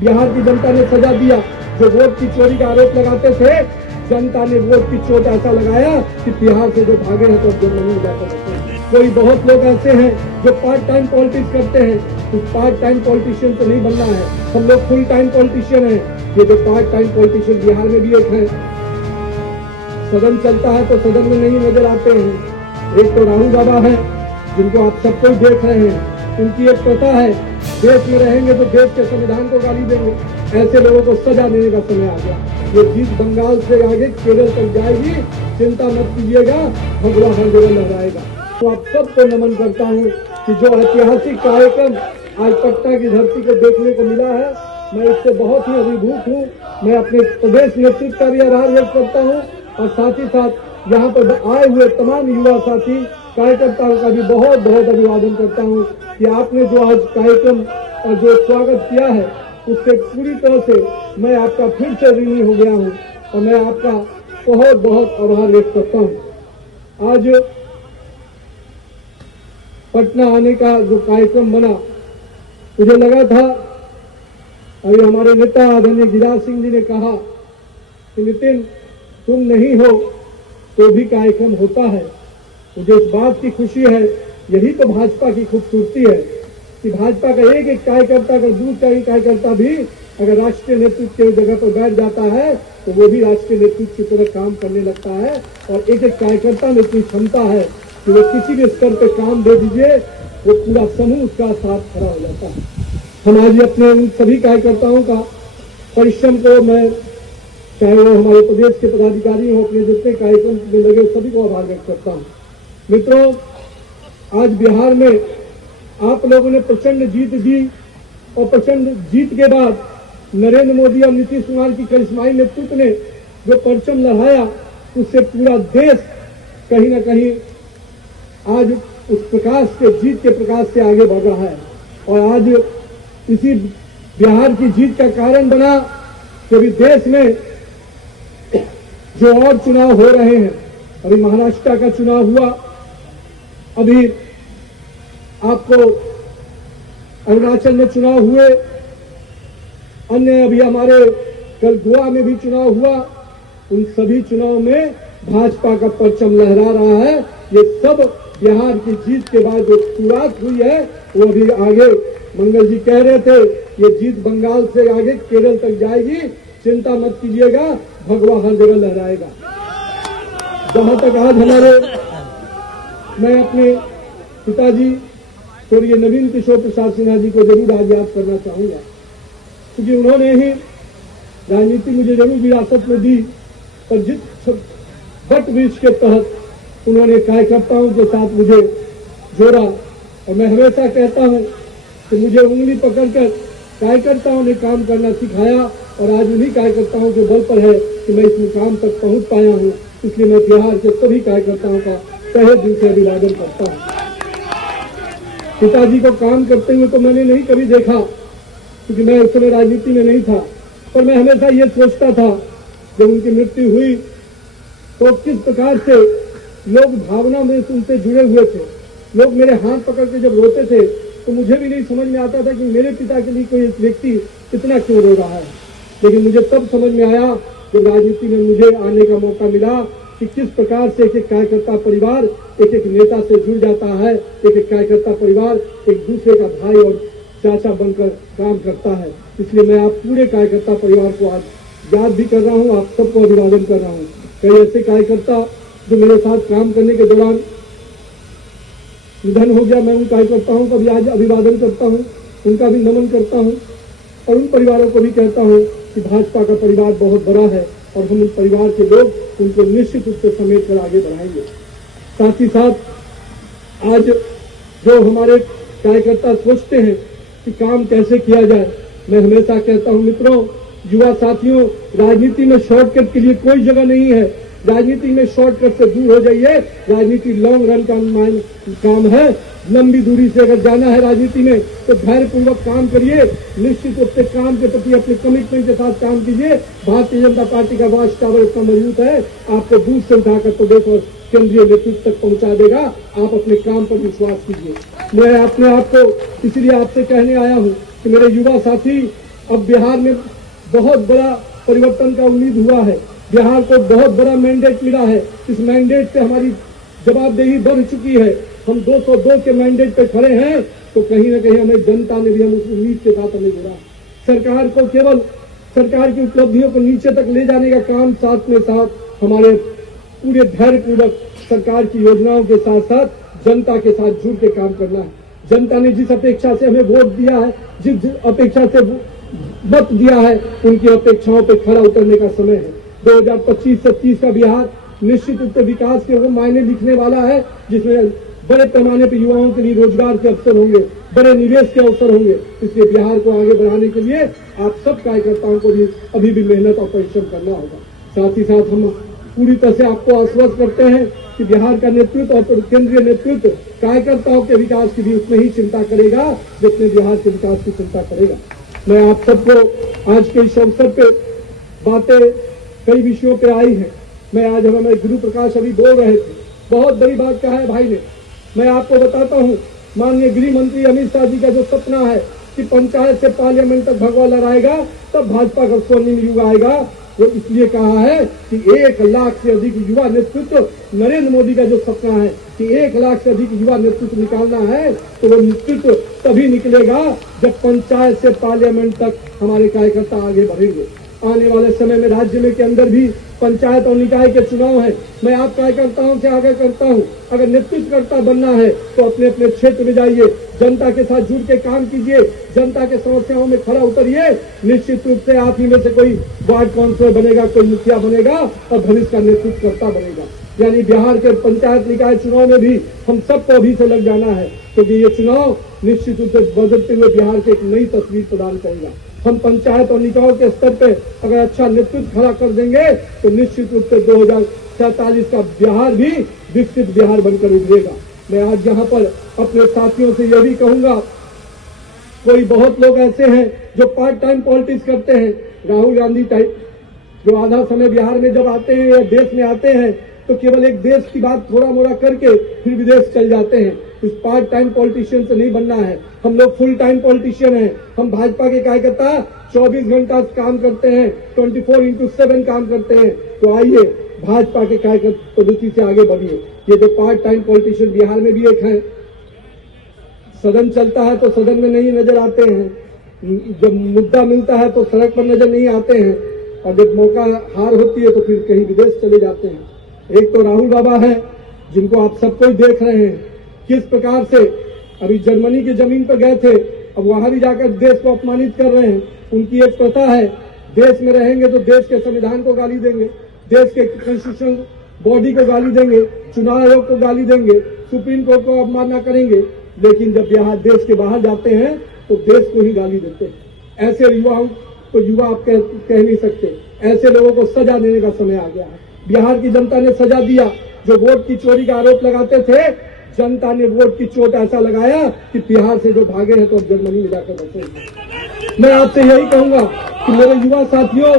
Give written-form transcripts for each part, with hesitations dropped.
बिहार की जनता ने सजा दिया। जो वोट की चोरी का आरोप लगाते थे, जनता ने वोट की चोट ऐसा लगाया कि बिहार से जो भागे हैं तो जर्मनी में जाकर रहते हैं। कोई बहुत लोग ऐसे हैं जो पार्ट टाइम पॉलिटिक्स करते हैं। तो पार्ट टाइम पॉलिटिशियन तो नहीं बनना है, हम लोग फुल टाइम पॉलिटिशियन हैं। ये जो पार्ट टाइम पॉलिटिशियन बिहार में भी एक है, सदन चलता है तो सदन में नहीं नजर आते हैं। एक तो राहुल बाबा है जिनको आप सब कोई देख रहे हैं, उनकी एक प्रथा है, देश में रहेंगे तो देश के संविधान को गाली देंगे। ऐसे लोगों को सजा देने का समय आ गया। ये जीत बंगाल से आगे केरल तक जाएगी, चिंता मत कीजिएगा, भगवा हर जगह लहराएगा। तो आप सबको नमन करता हूँ कि जो ऐतिहासिक कार्यक्रम आज पटना की धरती को देखने को मिला है, मैं इससे बहुत ही अभिभूत हूँ। मैं अपने प्रदेश नेतृत्व का भी आभार व्यक्त करता हूँ और साथ ही साथ यहाँ पर आए हुए तमाम युवा साथी कार्यकर्ताओं का भी बहुत बहुत अभिवादन करता हूँ कि आपने जो आज कार्यक्रम और जो स्वागत किया है, उससे पूरी तरह से मैं आपका फिर से ऋणी हो गया हूँ और मैं आपका बहुत बहुत आभार व्यक्त करता हूँ। आज पटना आने का जो कार्यक्रम बना, मुझे लगा था, अभी हमारे नेता आदरणीय गिरिराज सिंह जी ने कहा कि नितिन तुम नहीं हो तो भी कार्यक्रम होता है। मुझे इस बात की खुशी है, यही तो भाजपा की खूबसूरती है कि भाजपा का एक एक कार्यकर्ता, अगर दूर का ही कार्यकर्ता भी अगर राष्ट्रीय नेतृत्व के जगह पर बैठ जाता है तो वो भी राष्ट्रीय नेतृत्व की तरह काम करने लगता है। और एक एक कार्यकर्ता में इतनी क्षमता है कि वो किसी भी स्तर पर काम दे दीजिए, वो पूरा समूह उसका साथ खड़ा हो जाता है। हम आज अपने उन सभी कार्यकर्ताओं का परिश्रम को, मैं चाहे वो हमारे प्रदेश के पदाधिकारी हो, अपने जितने कार्यक्रम में लगे सभी को आभार व्यक्त करता हूँ। मित्रों, आज बिहार में आप लोगों ने प्रचंड जीत दी और प्रचंड जीत के बाद नरेंद्र मोदी और नीतीश कुमार की करिश्माई नेतृत्व ने जो परचम लहराया, उससे पूरा देश कहीं ना कहीं आज उस प्रकाश के, जीत के प्रकाश से आगे बढ़ रहा है। और आज इसी बिहार की जीत का कारण बना कि अभी देश में जो और चुनाव हो रहे हैं, अभी महाराष्ट्र का चुनाव हुआ, अभी आपको अरुणाचल में चुनाव हुए, अन्य अभी हमारे कल गोवा में भी चुनाव हुआ। उन सभी चुनाव में भाजपा का परचम लहरा रहा है। ये सब बिहार की जीत के बाद जो शुरुआत हुई है वो अभी आगे, मंगल जी कह रहे थे, ये जीत बंगाल से आगे केरल तक जाएगी, चिंता मत कीजिएगा, भगवा हर जगह लहराएगा। जहां तक आज हमारे, मैं अपने पिताजी स्वर्गीय नवीन किशोर प्रसाद सिन्हा जी को जरूर आज याद करना चाहूंगा, क्योंकि उन्होंने ही राजनीति मुझे जरूर विरासत में दी, पर जिस वट वृक्ष के तहत उन्होंने कार्यकर्ताओं के साथ मुझे जोड़ा। और मैं हमेशा कहता हूं कि मुझे उंगली पकड़कर कार्यकर्ताओं ने काम करना सिखाया और आज उन्हीं कार्यकर्ताओं के बल पर है कि मैं इस मुकाम तक पहुंच पाया हूं। इसलिए मैं बिहार के सभी कार्यकर्ताओं का तहे दिल से अभिवादन करता हूं। पिताजी को काम करते हुए तो मैंने नहीं कभी देखा, क्योंकि मैं उस समय राजनीति में नहीं था, पर मैं हमेशा ये सोचता था जब उनकी मृत्यु हुई तो किस प्रकार से लोग भावना में उनसे जुड़े हुए थे। लोग मेरे हाथ पकड़ के जब रोते थे तो मुझे भी नहीं समझ में आता था कि मेरे पिता के लिए कोई व्यक्ति इतना क्यों रो रहा है। लेकिन मुझे तब समझ में आया जब राजनीति में मुझे आने का मौका मिला कि किस प्रकार से एक एक कार्यकर्ता परिवार एक एक नेता से जुड़ जाता है, एक एक कार्यकर्ता परिवार एक दूसरे का भाई और चाचा बनकर काम करता है। इसलिए मैं आप पूरे कार्यकर्ता परिवार को आज याद भी कर रहा हूँ, आप सबको अभिवादन कर रहा हूँ। कई ऐसे कार्यकर्ता जो मेरे साथ काम करने के दौरान निधन हो गया, मैं उन कार्यकर्ताओं का भी आज अभिवादन करता हूँ, उनका भी नमन करता हूँ और उन परिवारों को भी कहता हूँ कि भाजपा का परिवार बहुत बड़ा है और हम उन परिवार के लोग उनको निश्चित रूप से समेट कर आगे बढ़ाएंगे। साथ ही साथ आज जो हमारे कार्यकर्ता सोचते हैं कि काम कैसे किया जाए, मैं हमेशा कहता हूं मित्रों, युवा साथियों, राजनीति में शॉर्टकट के लिए कोई जगह नहीं है। राजनीति में शॉर्टकट से दूर हो जाइए। राजनीति लॉन्ग रन का काम है। लंबी दूरी से अगर जाना है राजनीति में तो धैर्यपूर्वक काम करिए, निश्चित रूप से काम के प्रति अपने कमिटमेंट के साथ काम कीजिए। भारतीय जनता पार्टी का वॉच टावर इतना मजबूत है, आपको दूर से उठाकर प्रदेश और केंद्रीय नेतृत्व तक पहुंचा देगा। आप अपने काम पर विश्वास कीजिए। मैं अपने आप को इसलिए आपसे कहने आया हूं कि मेरे युवा साथी, अब बिहार में बहुत बड़ा परिवर्तन का उम्मीद हुआ है। बिहार को बहुत बड़ा मैंडेट मिला है। इस मैंडेट से हमारी जवाबदेही बढ़ चुकी है। हम 202 के मैंडेट पे खड़े हैं, तो कहीं ना कहीं हमें जनता ने भी हम उस उम्मीद के साथ हमें जुड़ा। सरकार को केवल सरकार की उपलब्धियों को नीचे तक ले जाने का काम, साथ में साथ हमारे पूरे धैर्य पूर्वक सरकार की योजनाओं के साथ साथ जनता के साथ जुड़ के काम करना है। जनता ने जिस अपेक्षा से हमें वोट दिया है, जिस अपेक्षा से मत दिया है, उनकी अपेक्षाओं पे खरा उतरने का समय है। 2025-26 का बिहार निश्चित रूप से विकास के वो मायने लिखने वाला है, जिसमें बड़े पैमाने पर युवाओं के लिए रोजगार के अवसर होंगे, बड़े निवेश के अवसर होंगे। इसलिए बिहार को आगे बढ़ाने के लिए आप सब कार्यकर्ताओं को भी अभी भी मेहनत और परिश्रम करना होगा। साथ ही साथ हम पूरी तरह से आपको आश्वस्त करते हैं कि बिहार का नेतृत्व और केंद्रीय नेतृत्व कार्यकर्ताओं के विकास की भी उतनी ही चिंता करेगा जितने बिहार के विकास की चिंता करेगा। मैं आप सबको आज के इस अवसर पे बातें कई विषयों पे आई हैं। मैं आज हमें गुरु प्रकाश अभी बोल रहे थे, बहुत बड़ी बात कहा है भाई ने। मैं आपको बताता हूँ, माननीय गृह मंत्री अमित शाह जी का जो सपना है कि पंचायत से पार्लियामेंट तक भगवा लहराएगा, तब भाजपा का स्वर्णिम युग आएगा, वो इसलिए कहा है कि 1 लाख से अधिक युवा नेतृत्व, नरेंद्र मोदी का जो सपना है कि 1 लाख से अधिक युवा नेतृत्व निकालना है, तो वो नेतृत्व तभी निकलेगा जब पंचायत से पार्लियामेंट तक हमारे कार्यकर्ता आगे बढ़ेंगे। आने वाले समय में राज्य में के अंदर भी पंचायत और निकाय के चुनाव है। मैं आप कार्यकर्ताओं से आग्रह करता हूं, अगर नेतृत्वकर्ता बनना है तो अपने अपने क्षेत्र में जाइए, जनता के साथ जुड़ के काम कीजिए, जनता के समस्याओं में खड़ा उतरिए। निश्चित रूप से आप ही में से कोई वार्ड काउंसिलर बनेगा, कोई मुखिया बनेगा और भविष्य का नेतृत्वकर्ता बनेगा। यानी बिहार के पंचायत निकाय चुनाव में भी हम सबको अभी से लग जाना है, क्योंकि ये चुनाव निश्चित रूप से बदलते हुए बिहार को एक नई तस्वीर प्रदान करेगा। हम पंचायत और निकायों के स्तर पे अगर अच्छा नेतृत्व खड़ा कर देंगे तो निश्चित रूप से 2047 का बिहार भी विकसित बिहार बनकर उभरेगा। मैं आज यहाँ पर अपने साथियों से यह भी कहूंगा, कोई बहुत लोग ऐसे हैं जो पार्ट टाइम पॉलिटिक्स करते हैं, राहुल गांधी टाइप, जो आधा समय बिहार में जब आते हैं या देश में आते हैं तो केवल एक देश की बात थोड़ा मोड़ा करके फिर विदेश चल जाते हैं। इस पार्ट टाइम पॉलिटिशियन से नहीं बनना है। हम लोग फुल टाइम पॉलिटिशियन हैं। हम भाजपा के कार्यकर्ता 24 घंटा काम करते हैं, 24/7 काम करते हैं। तो आइए भाजपा के कार्यकर्ता पद्धति से आगे बढ़िए। ये जो पार्ट टाइम पॉलिटिशियन बिहार में भी एक है, सदन चलता है तो सदन में नहीं नजर आते हैं, जब मुद्दा मिलता है तो सड़क पर नजर नहीं आते हैं, और जब मौका हार होती है तो फिर कहीं विदेश चले जाते हैं। एक तो राहुल बाबा है, जिनको आप सबको देख रहे हैं किस प्रकार से अभी जर्मनी की जमीन पर गए थे, अब वहां भी जाकर देश को अपमानित कर रहे हैं। उनकी एक प्रथा है, देश में रहेंगे तो देश के संविधान को गाली देंगे, देश के कॉन्स्टिट्यूशन बॉडी को गाली देंगे, चुनाव आयोग को गाली देंगे, सुप्रीम कोर्ट को अवमानना करेंगे, लेकिन जब बिहार देश के बाहर जाते हैं तो देश को ही गाली देते हैं। ऐसे युवाओं को युवा आप कह नहीं सकते। ऐसे लोगों को सजा देने का समय आ गया है। बिहार की जनता ने सजा दिया। जो वोट की चोरी का आरोप लगाते थे, जनता ने वोट की चोट ऐसा लगाया कि बिहार से जो भागे हैं तो अब जर्मनी में जाकर बसेंगे। मैं आपसे यही कहूंगा कि मेरे युवा साथियों,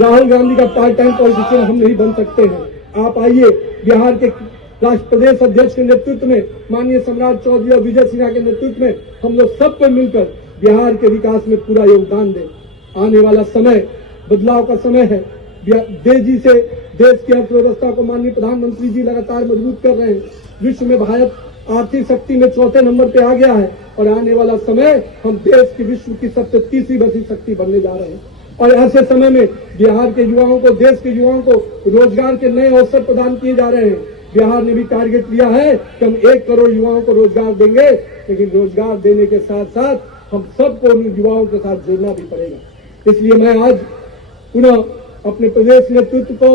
राहुल गांधी का पार्ट टाइम पॉलिटिशियन हम नहीं बन सकते हैं। आप आइए, बिहार के राष्ट्र प्रदेश अध्यक्ष के नेतृत्व में, माननीय सम्राट चौधरी और विजय सिन्हा के नेतृत्व में हम लोग सबको मिलकर बिहार के विकास में पूरा योगदान दें। आने वाला समय बदलाव का समय है। तेजी से देश की अर्थव्यवस्था को माननीय प्रधानमंत्री जी लगातार मजबूत कर रहे हैं। विश्व में भारत आर्थिक शक्ति में 4थे नंबर पे आ गया है, और आने वाला समय हम देश की विश्व की सबसे तीसरी बड़ी शक्ति बनने जा रहे हैं। और ऐसे समय में बिहार के युवाओं को, देश के युवाओं को रोजगार के नए अवसर प्रदान किए जा रहे हैं। बिहार ने भी टारगेट लिया है कि हम 1 करोड़ युवाओं को रोजगार देंगे, लेकिन रोजगार देने के साथ साथ हम सबको उन युवाओं के साथ जुड़ना भी पड़ेगा। इसलिए मैं आज पुनः अपने प्रदेश नेतृत्व को,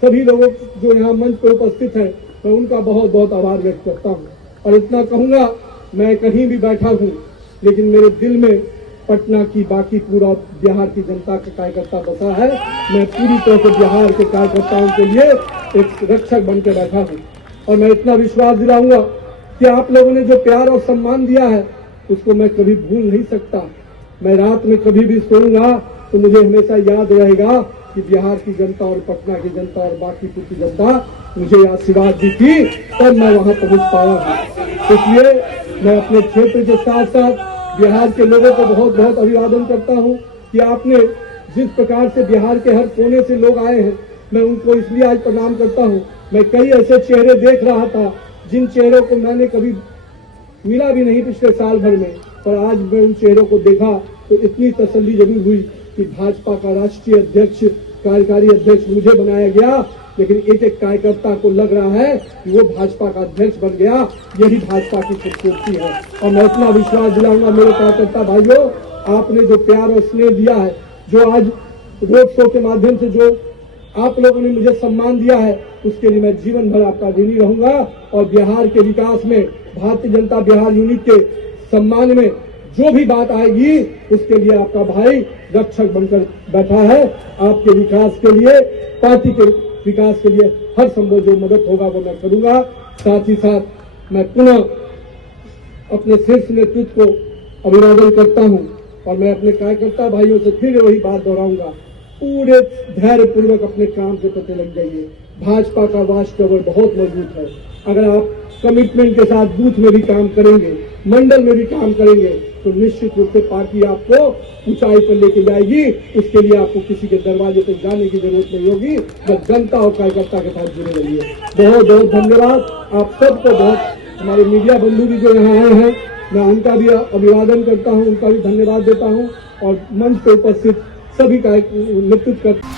सभी लोगों जो यहाँ मंच पर उपस्थित हैं, मैं उनका बहुत बहुत आभार व्यक्त करता हूँ। और इतना कहूंगा, मैं कहीं भी बैठा हूँ, लेकिन मेरे दिल में पटना की बाकी पूरा बिहार की जनता का कार्यकर्ता बसा है। मैं पूरी तरह से बिहार के कार्यकर्ताओं के लिए एक रक्षक बनकर बैठा हूँ। और मैं इतना विश्वास दिलाऊंगा कि आप लोगों ने जो प्यार और सम्मान दिया है, उसको मैं कभी भूल नहीं सकता। मैं रात में कभी भी सोऊंगा तो मुझे हमेशा याद रहेगा कि बिहार की जनता और पटना की जनता और बाकी पूरी जनता मुझे आशीर्वाद दी थी, तब मैं वहां पहुंच पाया हूँ। इसलिए मैं अपने क्षेत्र के साथ साथ बिहार के लोगों को बहुत बहुत अभिवादन करता हूं कि आपने जिस प्रकार से बिहार के हर कोने से लोग आए हैं, मैं उनको इसलिए आज प्रणाम करता हूं। मैं कई ऐसे चेहरे देख रहा था जिन चेहरों को मैंने कभी मिला भी नहीं पिछले साल भर में, पर आज मैं उन चेहरों को देखा तो इतनी तसल्ली जरूर हुई कि भाजपा का राष्ट्रीय अध्यक्ष, कार्यकारी अध्यक्ष मुझे बनाया गया, लेकिन एक एक कार्यकर्ता को लग रहा है कि वो भाजपा का अध्यक्ष बन गया। यही भाजपा की खूबसूरती है। और मैं इतना विश्वास दिलाऊंगा मेरे कार्यकर्ता भाइयों, आपने जो प्यार और स्नेह दिया है, जो आज रोड शो के माध्यम से जो आप लोगों ने मुझे सम्मान दिया है, उसके लिए मैं जीवन भर आपका ऋणी रहूंगा। और बिहार के विकास में भारतीय जनता बिहार यूनिट के सम्मान में जो भी बात आएगी, उसके लिए आपका भाई रक्षक बनकर बैठा है। आपके विकास के लिए, पार्टी के विकास के लिए हर संभव जो मदद होगा वो मैं करूंगा। साथ ही साथ मैं पुनः अपने शीर्ष नेतृत्व को अभिवादन करता हूं और मैं अपने कार्यकर्ता भाइयों से फिर वही बात दोहराऊंगा, पूरे धैर्य पूर्वक अपने काम के प्रति लग जाइए। भाजपा का वास्ट कवर बहुत मजबूत है। अगर आप कमिटमेंट के साथ बूथ में भी काम करेंगे, मंडल में भी काम करेंगे, तो निश्चित रूप से पार्टी आपको ऊंचाई पर लेके जाएगी। उसके लिए आपको किसी के दरवाजे तक जाने की जरूरत नहीं होगी, बस जनता और कार्यकर्ता के साथ जुड़े रहिए। बहुत बहुत धन्यवाद आप सबको। बहुत हमारे मीडिया बंधु भी जो यहाँ आए हैं, मैं उनका भी अभिवादन करता हूँ, उनका भी धन्यवाद देता हूँ और मंच पर उपस्थित सभी का नेतृत्व करता हूँ।